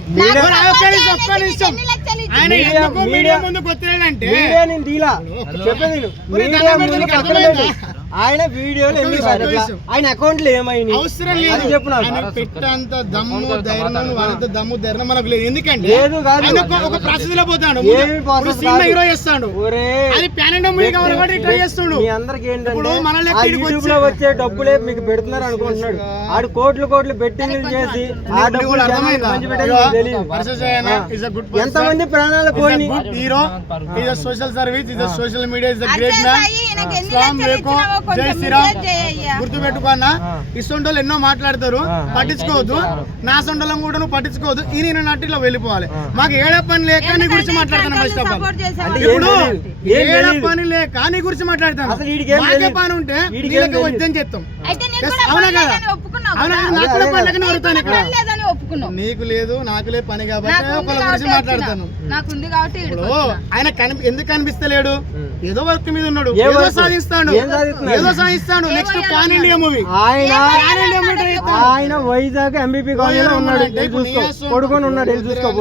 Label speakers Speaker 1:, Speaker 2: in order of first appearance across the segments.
Speaker 1: ఆయన ఎందుకు మీడియా ముందుకు వచ్చాడంటే
Speaker 2: ఆయన వీడియోలు ఆయన అకౌంట్ లో ఏమైంది
Speaker 1: అవసరం లేదు చెప్పు పెట్టంత దమ్ము ధైర్యం మనకు లేదు. ఎందుకంటే ఒక ప్రాసెస్ పోతాడు సినిమా హీరో చేస్తాడు అది ప్యాన్ ఇండియా మూవీ కావాలి ట్రై చేస్తాడు.
Speaker 2: అందరికి ఏంటంటే యూట్యూబ్ లో వచ్చే డబ్బులే మీకు పెడుతున్నారు అనుకుంటున్నాడు. ఆడు కోట్లు బెట్టింగ్ చేసి ఆ డబ్బులు ఎంతమంది ప్రాణాలు పోయి
Speaker 1: hero is social service is social media is great man. జై శ్రీరామ్ గుర్తు పెట్టుకున్నా. ఇసొంటోళ్ళు ఎన్నో మాట్లాడతారు, పట్టించుకోవద్దు. నా సొంటలం కూడా నువ్వు పట్టించుకోవద్దు. ఈయన నాటిలో వెళ్ళిపోవాలి. మాకు ఏడా పని లేక నీ గురించి మాట్లాడతాను. ఫస్ట్ ఆఫ్ ఆల్ ఇప్పుడు ఏడా పని లేక నీ గురించి మాట్లాడతాను. మాకే పని ఉంటే వీళ్ళకి వద్దని చెప్తాం. అవునా కదా? నీకు లేదు నాకు లేదు పని కాబట్టి ఒకళ్ళ గురించి మాట్లాడతాను. ఆయన ఎందుకు కనిపిస్తలేడు? ఏదో వర్క్ మీద ఉన్నాడు, ఏదో సాధిస్తాడు. Next pan India movie.
Speaker 2: ఆయన వైజాగ్ ఎంబీపీ కాలేజీలో ఉన్నాడు, కొడుకొని ఉన్నాడు.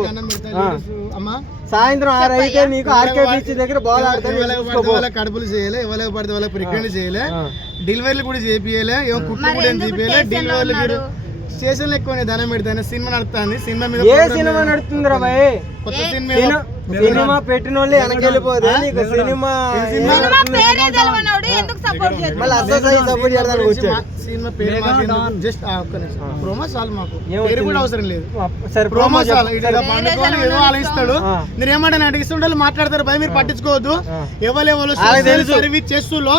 Speaker 2: సాయంత్రం 6 అయితే నీకు ఆర్కే బీచ్ దగ్గర బాల్ ఆడతాడు.
Speaker 1: కడుపులు చేయలే, ఎవరికి పడితే వాళ్ళకి ప్రెగ్నెంట్ చేయలే, డెలివరీలు కూడా చేపియలే, ఏమో కుట్లు కూడా ఏం చేపియలే. డెలివరీలు స్టేషన్ ఎక్కువ ధనం పెడతాను. సినిమా నడుస్తుంది. సినిమా మీద
Speaker 2: ఏ సినిమా నడుస్తుంది రా భయ్?
Speaker 1: కొత్త
Speaker 2: సినిమా పెట్టిన వాళ్ళు వెనకెళ్ళిపోతే నీకు సినిమా
Speaker 1: సినిమా పేరు జస్ట్ ప్రోమో చాలు, మాకు పేరు కూడా అవసరం లేదు. ప్రోమో చాలు. పండుగ ఏదో ఆలోచిస్తాడు. మీరు ఏమంటే అడిగిస్తుంటే మాట్లాడతారు భయ, మీరు పట్టించుకోవద్దు. ఎవరు సర్వీస్ చేస్తుల్లో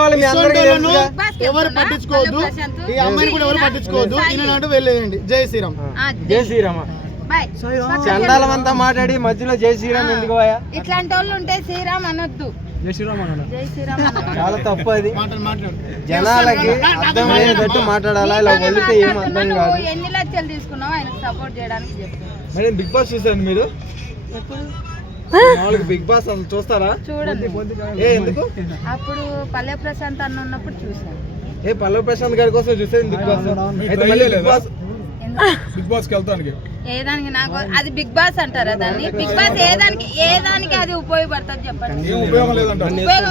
Speaker 1: ఎవరు పట్టించుకోవద్దు. ఈ అమ్మాయిని కూడా ఎవరు పట్టించుకోవద్దు. ఈయన వెళ్ళేదండి. జై శ్రీరామ్.
Speaker 2: జై శ్రీరామ్. చండాలం అంతా మాట్లాడి మధ్యలో జై శ్రీరామ్ ఎందుకు పోయా?
Speaker 3: ఇట్లాంటి వాళ్ళు ఉంటే శ్రీరామ్ అనొద్దు, జై శ్రీరామ్
Speaker 2: చాలా తప్పు. అది జనాలకి అర్థమయ్యేటట్టు మాట్లాడాలా, ఇలా వెళ్తే ఏం అర్థం కాదు.
Speaker 3: ఎన్ని లక్షలు తీసుకున్నావు ఆయన సపోర్ట్ చేయడానికి చెప్పు.
Speaker 2: మేడం బిగ్ బాస్ చూసారండి మీరు? బిగ్ బాస్ అసలు చూస్తారా?
Speaker 3: చూడండి.
Speaker 2: ఎందుకు?
Speaker 3: అప్పుడు పల్లె ప్రశాంత్ అన్న ఉన్నప్పుడు చూసాను.
Speaker 2: పల్లె ప్రశాంత్ గారి కోసం చూసేది బిగ్ బాస్.
Speaker 1: బిగ్ బాస్ కి వెళ్తానికి
Speaker 3: ఏదానికి నాకు అది బిగ్ బాస్ అంటారా దాన్ని? బిగ్ బాస్ ఏ దానికి అది ఉపయోగపడుతుంది చెప్పండి?
Speaker 1: ఉపయోగం లేదంట.